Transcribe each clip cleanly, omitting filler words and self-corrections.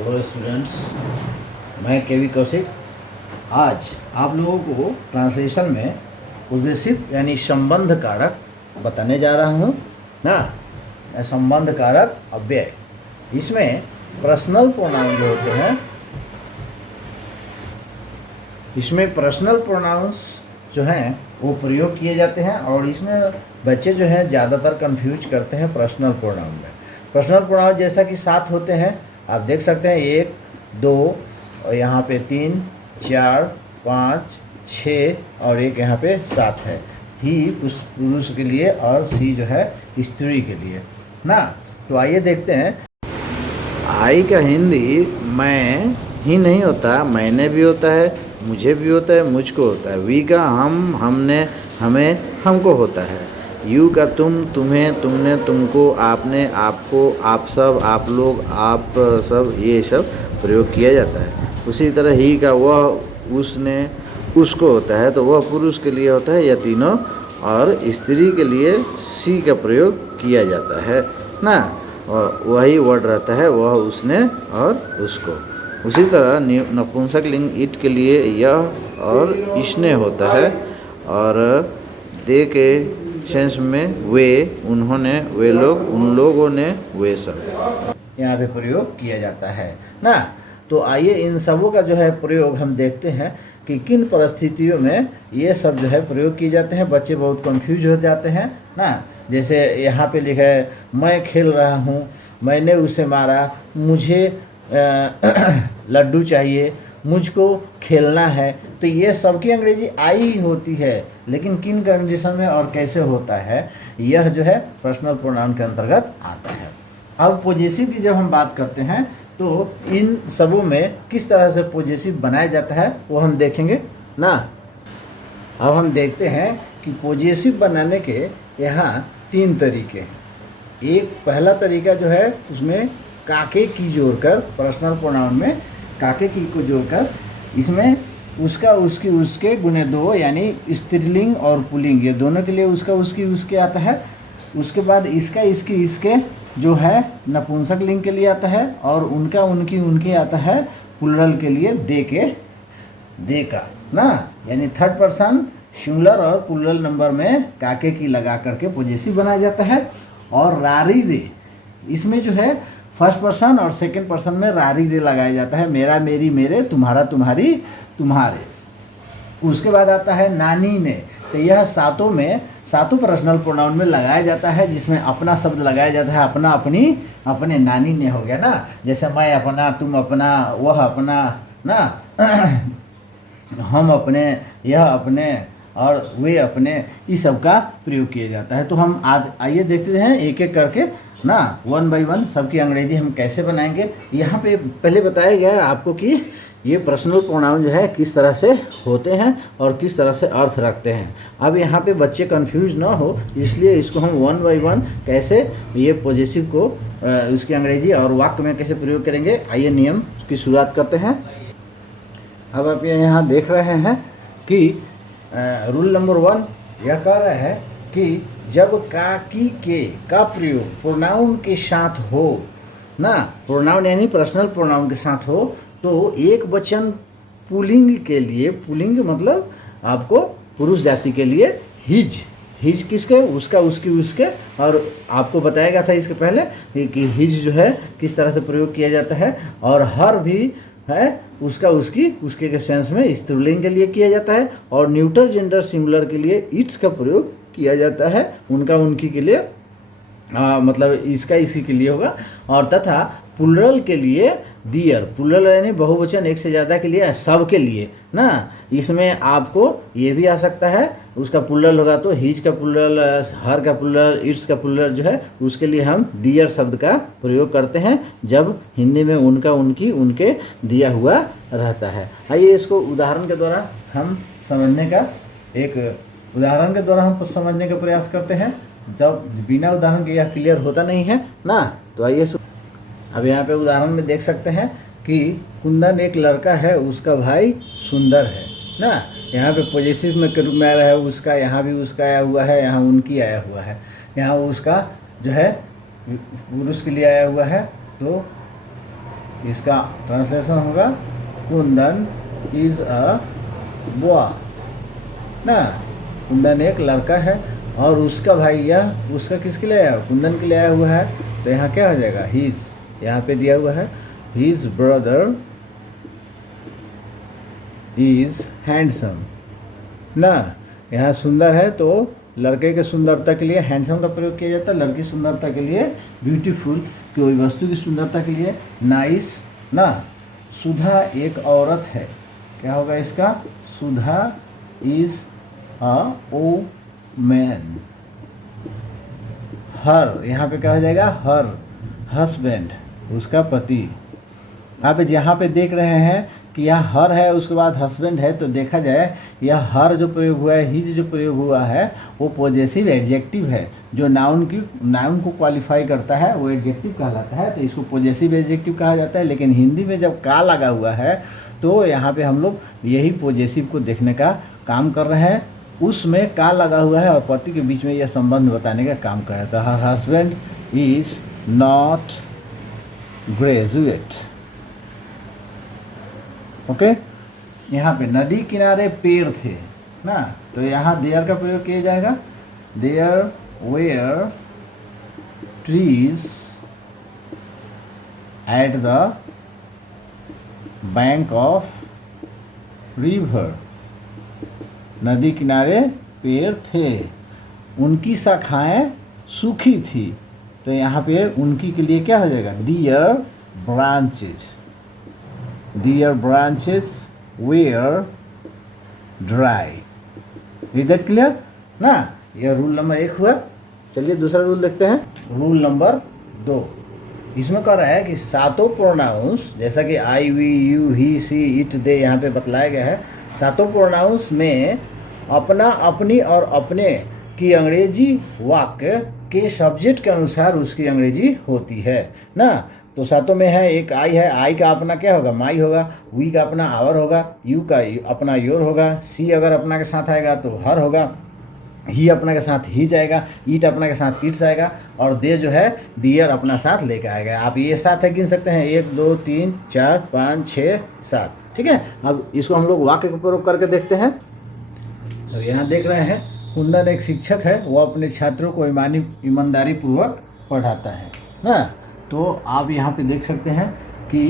Hello students, मैं केवी कौशिक आज आप लोगों को ट्रांसलेशन में पोजेसिव यानी संबंध कारक बताने जा रहा हूँ ना। संबंध कारक अव्यय, इसमें पर्सनल प्रोनाउन जो होते हैं, इसमें पर्सनल प्रोनाउंस जो हैं वो प्रयोग किए जाते हैं। और इसमें बच्चे जो हैं ज़्यादातर कंफ्यूज करते हैं पर्सनल प्रोनाउन में। पर्सनल प्रोनाउन जैसा कि 7 होते हैं, आप देख सकते हैं 1, 2 और यहाँ पे 3, 4, 5, 6 और एक यहाँ पे 7 है। ही पुरुष के लिए और सी जो है स्त्री के लिए ना। तो आइए देखते हैं। आई का हिंदी मैं ही नहीं होता, मैंने भी होता है, मुझे भी होता है, मुझको होता है। वी का हम, हमने, हमें, हमको होता है। यू का तुम, तुम्हें, तुमने, तुमको, आपने, आपको, आप सब, आप लोग, आप सब, ये सब प्रयोग किया जाता है। उसी तरह ही का वह, उसने, उसको होता है, तो वह पुरुष के लिए होता है या तीनों। और स्त्री के लिए सी का प्रयोग किया जाता है ना। और वही वर्ड रहता है वह, उसने और उसको। उसी तरह नपुंसक लिंग इट के लिए यह और इसने होता है। और दे के सेंस में वे, उन्होंने, वे लोग, उन लोगों ने, वे सब यहाँ पे प्रयोग किया जाता है ना। तो आइए इन सबों का जो है प्रयोग हम देखते हैं कि किन परिस्थितियों में ये सब जो है प्रयोग किए जाते हैं। बच्चे बहुत कंफ्यूज हो जाते हैं ना। जैसे यहाँ पे लिखा है मैं खेल रहा हूँ, मैंने उसे मारा, मुझे लड्डू चाहिए, मुझको खेलना है। तो ये सबकी अंग्रेजी आई ही होती है, लेकिन किन कंडीशन में और कैसे होता है यह जो है पर्सनल प्रोनाउन के अंतर्गत आता है। अब पॉजेसिव की जब हम बात करते हैं तो इन सबों में किस तरह से पॉजेसिव बनाया जाता है वो हम देखेंगे ना। अब हम देखते हैं कि पॉजेसिव बनाने के यहाँ 3 तरीके हैं। एक पहला तरीका जो है उसमें काके की जोड़कर, पर्सनल प्रोनाउन में काके की को जोड़कर, इसमें उसका, उसकी, उसके गुने 2 यानी स्त्रीलिंग और पुल्लिंग, ये दोनों के लिए उसका, उसकी, उसके आता है। उसके बाद इसका, इसकी, इसके जो है नपुंसक लिंग के लिए आता है। और उनका, उनकी, उनके आता है प्लुरल के लिए दे के, दे का ना। यानी थर्ड पर्सन सिंगुलर और प्लुरल नंबर में काके की लगा करके पॉजेसिव बनाया जाता है। और रारी रे, इसमें जो है फर्स्ट पर्सन और सेकंड पर्सन में रारी रे लगाया जाता है। मेरा, मेरी, मेरे, तुम्हारा, तुम्हारी, तुम्हारे। उसके बाद आता है नानी ने। तो यह सातों पर्सनल प्रोनाउन में लगाया जाता है, जिसमें अपना शब्द लगाया जाता है। अपना, अपनी, अपने, नानी ने हो गया ना। जैसे मैं अपना, तुम अपना, वह अपना ना, हम अपने, यह अपने और वे अपने, इस सब का प्रयोग किया जाता है। तो हम आइए देखते हैं एक एक करके ना, 1 बाय 1 सबकी अंग्रेजी हम कैसे बनाएंगे। यहाँ पे पहले बताया गया है आपको कि ये पर्सनल प्रोनाउन जो है किस तरह से होते हैं और किस तरह से अर्थ रखते हैं। अब यहाँ पे बच्चे कंफ्यूज ना हो, इसलिए इसको हम 1 बाय 1 कैसे ये पॉजेसिव को उसकी अंग्रेजी और वाक्य में कैसे प्रयोग करेंगे, आइए नियम की शुरुआत करते हैं। अब आप यहाँ देख रहे हैं कि रूल नंबर 1 यह कह रहा है कि जब काकी के का प्रयोग प्रोनाउन के साथ हो ना, प्रोनाउन यानी पर्सनल प्रोनाउन के साथ हो, तो एक वचन पुल्लिंग के लिए, पुल्लिंग मतलब आपको पुरुष जाति के लिए हिज, हिज किसके, उसका, उसकी, उसके। और आपको बताया गया था इसके पहले कि हिज जो है किस तरह से प्रयोग किया जाता है। और हर भी है उसका, उसकी, उसके के सेंस में स्त्रीलिंग के लिए किया जाता है। और न्यूट्रल जेंडर सिंगुलर के लिए इट्स का प्रयोग किया जाता है। उनका, उनकी के लिए मतलब इसका, इसी के लिए होगा। और तथा प्लुरल के लिए दियर, प्लुरल यानी बहुवचन, एक से ज़्यादा के लिए, सब के लिए ना। इसमें आपको ये भी आ सकता है, उसका प्लुरल होगा तो हिज का प्लुरल, हर का प्लुरल, इट्स का प्लुरल जो है उसके लिए हम दियर शब्द का प्रयोग करते हैं जब हिंदी में उनका, उनकी, उनके दिया हुआ रहता है। आइए इसको उदाहरण के द्वारा हम समझने का, एक उदाहरण के द्वारा हम समझने का प्रयास करते हैं। जब बिना उदाहरण के यह क्लियर होता नहीं है ना। तो आइए अब यहाँ पे उदाहरण में देख सकते हैं कि कुंदन एक लड़का है, उसका भाई सुंदर है ना। यहाँ पे पॉजेसिव में के रूप में आया है उसका, यहाँ भी उसका आया हुआ है, यहाँ उनकी आया हुआ है, यहाँ उसका जो है पुरुष के लिए आया हुआ है। तो इसका ट्रांसलेशन होगा कुंदन इज अ बॉय ना। कुंदन एक लड़का है और उसका भाई, यह उसका किसके लिए आया, कुंदन के लिए आया हुआ है। तो यहाँ क्या हो जाएगा, हीज, यहाँ पे दिया हुआ है हीज ब्रदर इज हैंडसम ना। यहाँ सुंदर है तो लड़के के सुंदरता के लिए हैंडसम का प्रयोग किया जाता है, लड़की सुंदरता के लिए ब्यूटीफुल, कोई वस्तु की सुंदरता के लिए नाइस ना। सुधा एक औरत है, क्या होगा इसका, सुधा इज अ वुमन। हर, यहाँ पे क्या हो जाएगा, हर हस्बैंड, उसका पति। आप यहाँ पे देख रहे हैं कि यहाँ हर है उसके बाद हस्बैंड है, तो देखा जाए यह हर जो प्रयोग हुआ है, हिज जो प्रयोग हुआ है वो पॉजेसिव एडजेक्टिव है, जो नाउन को क्वालिफाई करता है वो एडजेक्टिव कहलाता है, तो इसको पॉजेसिव एडजेक्टिव कहा जाता है। लेकिन हिंदी में जब का लगा हुआ है तो यहाँ पे हम लोग यही पॉजेसिव को देखने का काम कर रहे हैं, उसमें का लगा हुआ है और पति के बीच में यह संबंध बताने का काम कर रहा है। तो her husband is not graduate. Okay, यहाँ पे नदी किनारे पेड़ थे ना, तो यहाँ देयर का प्रयोग किया जाएगा, there were trees at the bank of river. नदी किनारे पेड़ थे, उनकी शाखाएं सूखी थी, तो यहाँ पे उनकी के लिए क्या हो जाएगा, their branches, their branches were dry. Is that clear ना। यह रूल नंबर 1 हुआ। चलिए दूसरा रूल देखते हैं, रूल नंबर 2। इसमें कह रहा है कि सातों प्रोनाउंस, जैसा कि I, we, you, he, she, it, they यहाँ पे बतलाया गया है, सातों प्रोनाउंस में अपना, अपनी और अपने की अंग्रेजी वाक्य के सब्जेक्ट के अनुसार उसकी अंग्रेजी होती है ना। तो सातों में है, एक आई है, आई का अपना क्या होगा, माई होगा, वी का अपना आवर होगा, यू का अपना योर होगा, सी अगर अपना के साथ आएगा तो हर होगा, ही अपना के साथ ही जाएगा, ईट अपना के साथ इट्स आएगा, और दे जो है दियर अपना साथ लेकर आएगा। आप ये साथ है गिन सकते हैं, 1 2 3 4 5 6 7, ठीक है। अब इसको हम लोग वाक्य का प्रयोग करके देखते हैं। तो यहाँ देख रहे हैं, कुंदन एक शिक्षक है, वो अपने छात्रों को ईमानदारी पूर्वक पढ़ाता है ना। तो आप यहाँ पे देख सकते हैं कि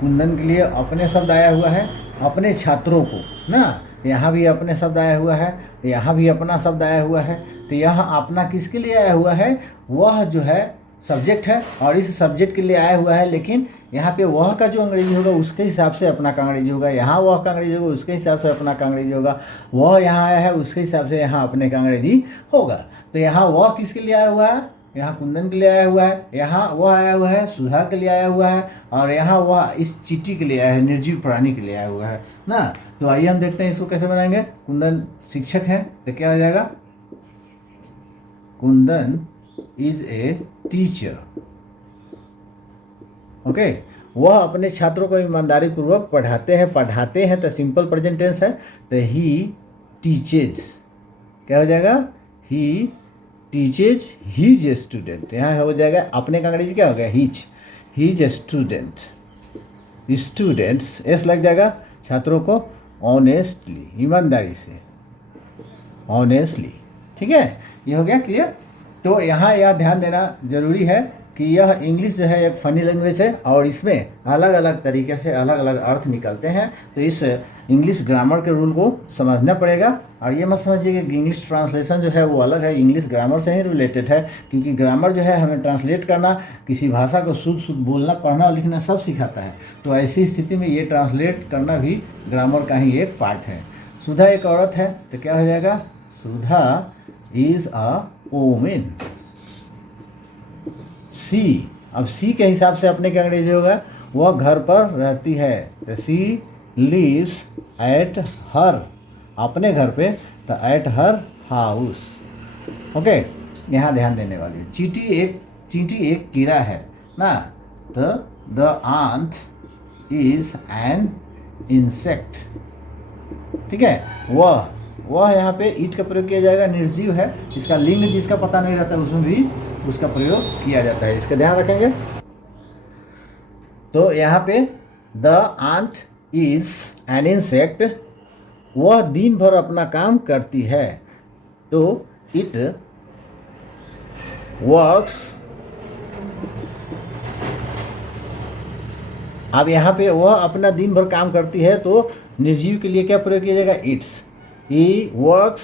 कुंदन के लिए अपने शब्द आया हुआ है, अपने छात्रों को ना, यहाँ भी अपने शब्द आया हुआ है, यहाँ भी अपना शब्द आया हुआ है। तो यहाँ अपना किसके लिए आया हुआ है, वह जो है सब्जेक्ट है और इस सब्जेक्ट के लिए आया हुआ है, लेकिन यहाँ पे वह का जो अंग्रेजी होगा उसके हिसाब से अपना का अंग्रेजी होगा, यहाँ वह का अंग्रेजी होगा उसके हिसाब से अपना का अंग्रेजी होगा, वह यहाँ आया है उसके हिसाब से यहाँ अपने का अंग्रेजी होगा। तो यहाँ वह किसके लिए आया हुआ है, यहाँ कुंदन के लिए आया हुआ है, यहाँ वह आया हुआ है सुधा के लिए आया हुआ है, और यहाँ वह इस चींटी के लिए आया है, निर्जीव प्राणी के लिए आया हुआ है ना। तो आइए हम देखते हैं इसको कैसे बनाएंगे। कुंदन शिक्षक है तो क्या हो जाएगा, Kundan is a teacher. Okay, वह अपने छात्रों को ईमानदारी पूर्वक पढ़ाते हैं तो सिंपल प्रेजेंट टेंस है, तो ही टीचेज, क्या हो जाएगा, he teaches his a student. यहाँ हो जाएगा अपने का अंग्रेजी क्या हो गया, his a student, students S लग जाएगा, छात्रों को ऑनेस्टली, ईमानदारी से, ऑनेस्टली, ठीक है। ये हो गया क्लियर। तो यहाँ यह ध्यान देना जरूरी है कि यह इंग्लिश जो है एक फ़नी लैंग्वेज है और इसमें अलग अलग तरीके से अलग अलग अर्थ निकलते हैं। तो इस इंग्लिश ग्रामर के रूल को समझना पड़ेगा, और ये मत समझिए कि इंग्लिश ट्रांसलेशन जो है वो अलग है, इंग्लिश ग्रामर से ही रिलेटेड है, क्योंकि ग्रामर जो है हमें ट्रांसलेट करना, किसी भाषा को शुद्ध शुद्ध बोलना, पढ़ना लिखना सब सिखाता है। तो ऐसी स्थिति में ये ट्रांसलेट करना भी ग्रामर का ही एक पार्ट है। सुधा एक औरत है तो क्या हो जाएगा, सुधा इज़ अ वुमन। सी, अब सी के हिसाब से अपने क्या अंग्रेजी होगा, वह घर पर रहती है तो सी लिव्स एट हर, अपने घर पे, तो एट हर हाउस। ओके, यहाँ ध्यान देने वाली है। चींटी एक कीड़ा है ना, तो द आंत इज एन इंसेक्ट, ठीक है। वह यहाँ पे ईट का प्रयोग किया जाएगा, निर्जीव है, इसका लिंग जिसका पता नहीं रहता उसमें भी उसका प्रयोग किया जाता है, इसका ध्यान रखेंगे। तो यहाँ पे the ant is an insect, वह दिन भर अपना काम करती है। तो इट वर्क्स, अब यहाँ पे वह अपना दिन भर काम करती है, तो निर्जीव के लिए क्या प्रयोग किया जाएगा? इट्स। ही वर्क्स,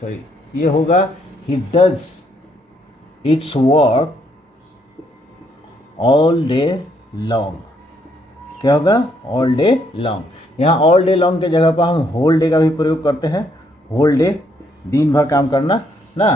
सॉरी ये होगा he does it's work all day long. क्या होगा? All day long. यहाँ ऑल डे लॉन्ग के जगह पर हम होल डे का भी प्रयोग करते हैं। होल डे, दिन भर काम करना ना,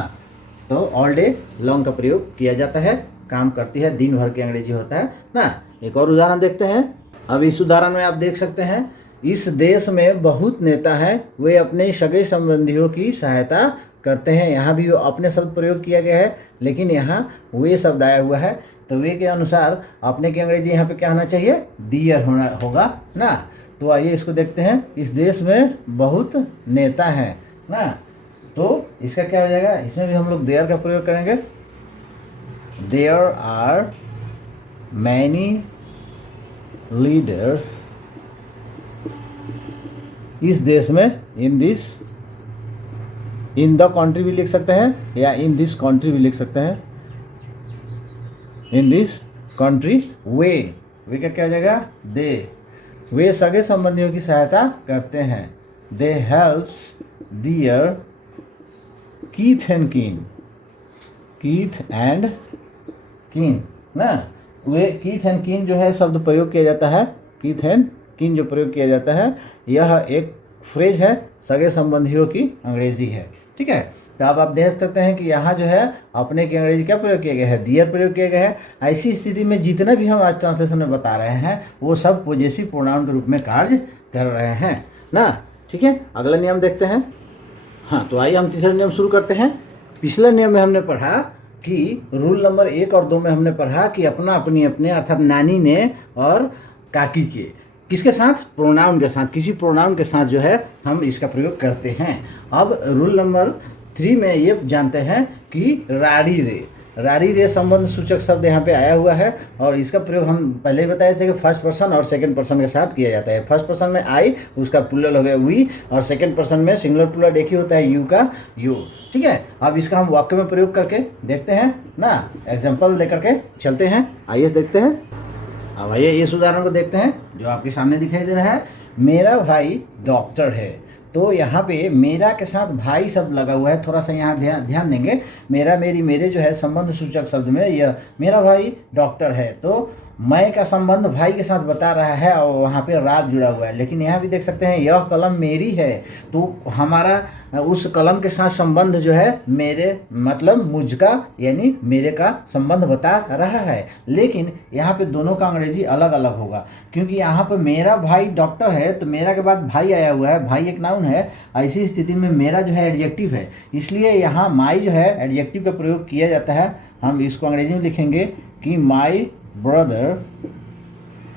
तो ऑल डे लॉन्ग का प्रयोग किया जाता है। काम करती है, दिन भर के अंग्रेजी होता है ना। एक और उदाहरण देखते हैं। अब इस उदाहरण में आप देख सकते हैं, इस देश में बहुत नेता हैं, वे अपने सगे संबंधियों की सहायता करते हैं। यहाँ भी अपने शब्द प्रयोग किया गया है, लेकिन यहाँ वे शब्द आया हुआ है, तो वे के अनुसार अपने की अंग्रेजी यहाँ पे क्या होना चाहिए? दियर होना होगा ना। तो आइए इसको देखते हैं। इस देश में बहुत नेता हैं ना, तो इसका क्या हो जाएगा? इसमें भी हम लोग देयर का प्रयोग करेंगे। देयर आर मैनी लीडर्स इस देश में, in this, in the country भी लिख सकते हैं या इन दिस कंट्री भी लिख सकते हैं। इन दिस कंट्री वे का क्या हो जाएगा? दे, वे सगे संबंधियों की सहायता करते हैं। They helps their kith and kin, kith and kin ना। वे कीथ एंड कीन जो है शब्द प्रयोग किया जाता है, कीथ एंड कीन जो प्रयोग किया जाता है, यह एक फ्रेज है, सगे संबंधियों की अंग्रेजी है। ठीक है, तो अब आप देख सकते हैं कि यहाँ जो है अपने की अंग्रेजी क्या प्रयोग किया गया है? दियर प्रयोग किया गया है। ऐसी स्थिति में जितने भी हम आज ट्रांसलेशन में बता रहे हैं, वो सब पॉजेसिव प्रोनाउन के रूप में कार्य कर रहे हैं ना। ठीक है, अगला नियम देखते हैं। हाँ, तो आइए हम तीसरा नियम शुरू करते हैं। पिछले नियम में हमने पढ़ा कि रूल नंबर 1 और 2 में हमने पढ़ा कि अपना अपनी अपने अर्थात नानी ने और काकी के, किसके साथ? प्रोनाउन के साथ, किसी प्रोनाउन के साथ जो है हम इसका प्रयोग करते हैं। अब रूल नंबर 3 में ये जानते हैं कि रारी रे संबंध सूचक शब्द यहाँ पे आया हुआ है, और इसका प्रयोग हम पहले ही बताए थे कि फर्स्ट पर्सन और सेकंड पर्सन के साथ किया जाता है। फर्स्ट पर्सन में आई, उसका प्लूरल हो गया वी, और सेकंड पर्सन में सिंगुलर प्लूरल एक ही होता है, यू का यू। ठीक है, अब इसका हम वाक्य में प्रयोग करके देखते हैं ना, एग्जाम्पल लेकर के चलते हैं। आइए देखते हैं। अब आइए इस उदाहरण को देखते हैं जो आपके सामने दिखाई दे रहा है। मेरा भाई डॉक्टर है, तो यहाँ पे मेरा के साथ भाई शब्द लगा हुआ है। थोड़ा सा यहाँ ध्यान देंगे, मेरा मेरी मेरे जो है संबंध सूचक शब्द में यह मेरा भाई डॉक्टर है, तो मैं का संबंध भाई के साथ बता रहा है और वहाँ पे रात जुड़ा हुआ है। लेकिन यहाँ भी देख सकते हैं यह कलम मेरी है, तो हमारा उस कलम के साथ संबंध जो है मेरे मतलब मुझका यानी मेरे का संबंध बता रहा है। लेकिन यहाँ पे दोनों का अंग्रेजी अलग अलग होगा, क्योंकि यहाँ पे मेरा भाई डॉक्टर है, तो मेरा के बाद भाई आया हुआ है, भाई एक नाउन है। ऐसी स्थिति में मेरा जो है एडजेक्टिव है, इसलिए यहाँ माई जो है एडजेक्टिव का प्रयोग किया जाता है। हम इसको अंग्रेजी में लिखेंगे कि my brother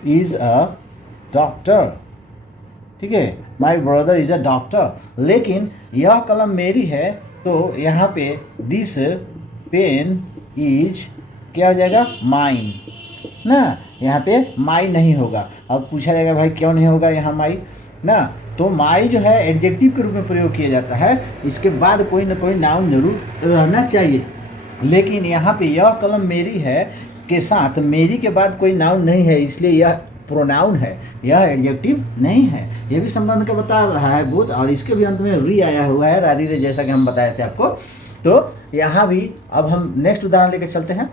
is a doctor. ठीक है, my brother is a doctor. लेकिन यह कलम मेरी है, तो यहाँ पे दिस पेन इज क्या हो जाएगा? माइन ना। यहाँ पे माई नहीं होगा। अब पूछा जाएगा भाई क्यों नहीं होगा यहाँ माई ना, तो माई जो है एडजेक्टिव के रूप में प्रयोग किया जाता है, इसके बाद कोई ना कोई नाउन जरूर रहना चाहिए। लेकिन यहाँ पे यह कलम मेरी है के साथ मेरी के बाद कोई नाउन नहीं है, इसलिए यह प्रोनाउन है, यह एडजेक्टिव नहीं है। यह भी संबंध का बता रहा है बोथ, और इसके भी अंत में री आया हुआ है, रारी रे, जैसा कि हम बताए थे आपको। तो यहाँ भी अब हम नेक्स्ट उदाहरण लेकर चलते हैं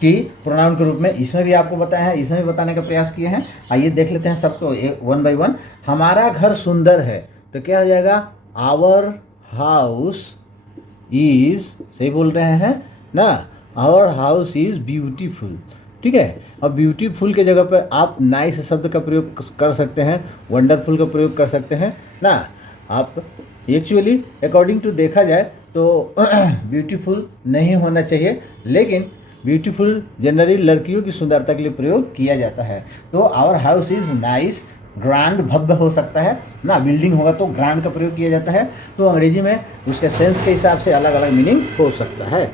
कि प्रोनाउन के रूप में इसमें भी आपको बताया है, इसमें भी बताने का प्रयास किए हैं। आइए देख लेते हैं सबको वन बाय वन। हमारा घर सुंदर है, तो क्या हो जाएगा? आवर हाउस इज, सही बोल रहे हैं ना, आवर हाउस इज ब्यूटीफुल। ठीक है, अब ब्यूटीफुल के जगह पर आप नाइस शब्द का प्रयोग कर सकते हैं, वंडरफुल का प्रयोग कर सकते हैं ना। आप एक्चुअली अकॉर्डिंग टू देखा जाए तो ब्यूटीफुल नहीं होना चाहिए, लेकिन ब्यूटीफुल जनरली लड़कियों की सुंदरता के लिए प्रयोग किया जाता है। तो our house is nice, grand भव्य हो सकता है ना, बिल्डिंग होगा तो ग्रांड का प्रयोग किया जाता है। तो अंग्रेजी में उसके सेंस के हिसाब से अलग अलग मीनिंग हो सकता है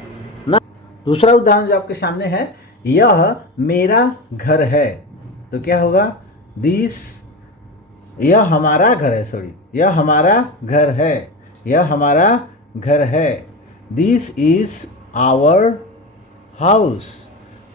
ना। दूसरा उदाहरण जो आपके सामने है, यह मेरा घर है, तो क्या होगा, दिस, यह हमारा घर है, सॉरी, यह हमारा घर है, यह हमारा घर है, दिस इज आवर हाउस।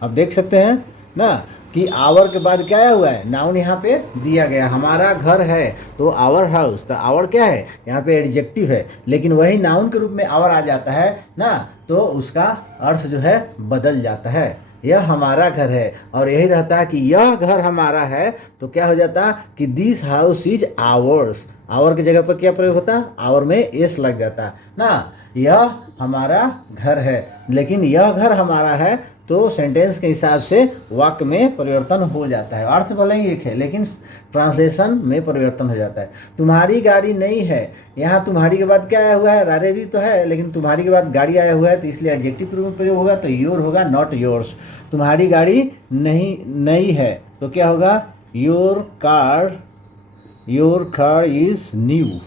अब देख सकते हैं ना कि आवर के बाद क्या आया हुआ है, नाउन यहाँ पे दिया गया, हमारा घर है तो आवर हाउस, तो आवर क्या है, यहाँ पे एडजेक्टिव है, लेकिन वही नाउन के रूप में आवर आ जाता है ना, तो उसका अर्थ जो है बदल जाता है। यह हमारा घर है, और यही रहता है कि यह घर हमारा है, तो क्या हो जाता कि this house is ours. Our की जगह पर क्या प्रयोग होता, आवर में एस लग जाता ना, यह हमारा घर है, लेकिन यह घर हमारा है तो सेंटेंस के हिसाब से वाक्य में परिवर्तन हो जाता है। अर्थ भले ही एक है लेकिन ट्रांसलेशन में परिवर्तन हो जाता है। तुम्हारी गाड़ी नहीं है, यहाँ तुम्हारी के बाद क्या आया हुआ है, रारेरी तो है लेकिन तुम्हारी के बाद गाड़ी आया हुआ है, तो इसलिए एडजेक्टिव प्रयोग होगा, तो योर होगा, नॉट योर्स। तुम्हारी गाड़ी नई है तो क्या होगा, योर कार इज न्यू।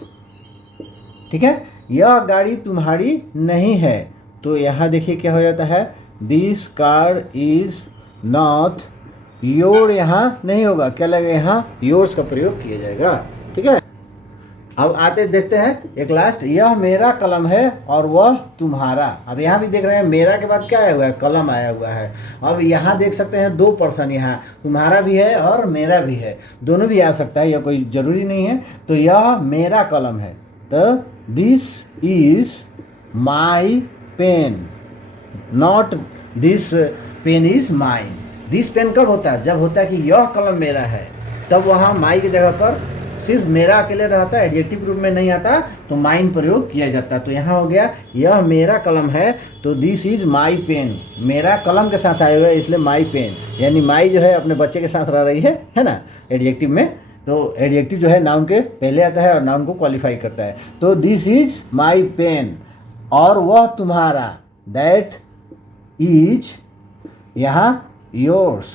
ठीक है, यह गाड़ी तुम्हारी नहीं है, तो यहाँ देखिए क्या हो जाता है, this car is not your, यहाँ नहीं होगा, क्या लगेगा, यहाँ योर्स का प्रयोग किया जाएगा। ठीक है, अब आते देखते हैं एक लास्ट, यह मेरा कलम है और वह तुम्हारा। अब यहाँ भी देख रहे हैं मेरा के बाद क्या आया हुआ है, कलम आया हुआ है। अब यहाँ देख सकते हैं दो पर्सन, यहाँ तुम्हारा भी है और मेरा भी है, दोनों भी आ सकता है, यह कोई जरूरी नहीं है। तो यह मेरा कलम है, तो this is my pen, not this pen is mine. This pen कब होता है, जब होता है कि यह कलम मेरा है, तब वहाँ माई की जगह पर सिर्फ मेरा अकेले रहता है, एडजेक्टिव रूप में नहीं आता, तो माइन प्रयोग किया जाता है। तो यहाँ हो गया यह मेरा कलम है, तो दिस इज माई पेन, मेरा कलम के साथ आया हुआ है इसलिए माई पेन, यानी माई जो है अपने बच्चे के साथ रह रही है ना एडजेक्टिव में। तो एडजेक्टिव जो है नाउन के पहले आता है और नाउन को क्वालिफाई करता है। तो दिस इज माई पेन, और वह तुम्हारा, दैट इज, यहाँ योर्स,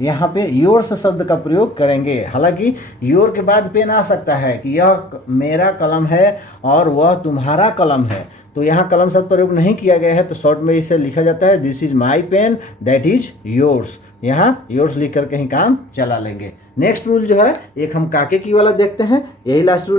यहाँ पे योर्स शब्द का प्रयोग करेंगे। हालांकि योर के बाद पेन आ सकता है कि यह मेरा कलम है और वह तुम्हारा कलम है, तो यहाँ कलम शब्द प्रयोग नहीं किया गया है, तो शॉर्ट में इसे लिखा जाता है this is my pen that is yours. यहाँ योर्स लिख कर कहीं काम चला लेंगे। नेक्स्ट रूल जो है एक हम काके की वाला देखते हैं, यही लास्ट रूल है।